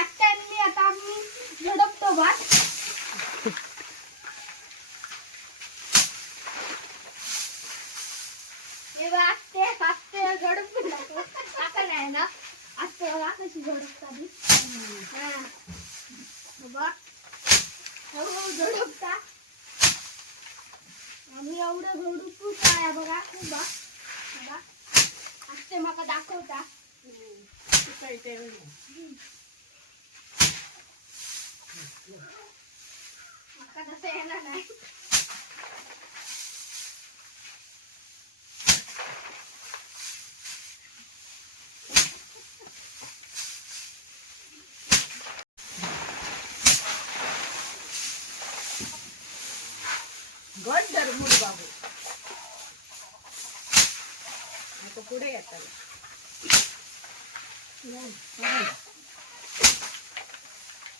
मी। आता आम्ही झडपतो भात आत्ते आत्ते झडपून आता नाही ना आत्ते बघा कशी झडपता ती हा बघा हळूहळू झडपता आम्ही एवढं झडपू काय बघा खूप बघा आत्ते माका दाखवता माका तसं येणार नाही गट धरमूड बाबू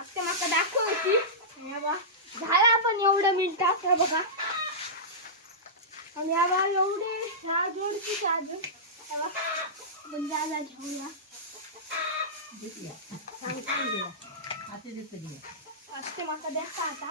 आत्ते माका दाखव होती बघा झाला पण एवढं मिनिटात हे बघा आणि या बघा एवढे ह्या अजून हे बघा. आपण जायला घेऊया. आत्ते माका देखा आता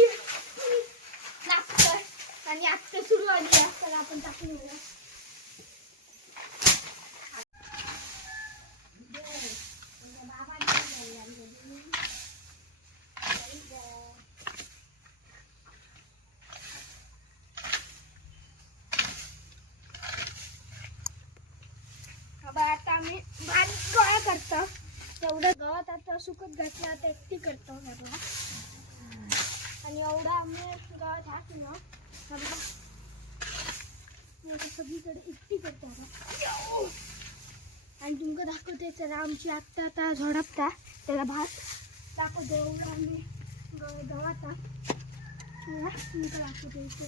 सुरू आली असताना आपण टाकून घेऊया. बाबा आता आम्ही बारीक गोळा करतो. एवढं गवत आता सुकत घातलं आता एकटी करतो. बाबा. आणि एवढं आम्ही गवत हाकलो हा बघा आता सगळीकडे एकटी करतो आणि तुमका दाखवते तर आमची आत्ता आता झोडपता. त्याला भात दाखवतो एवढं आम्ही ग- गवत तुमका दाखवते इथे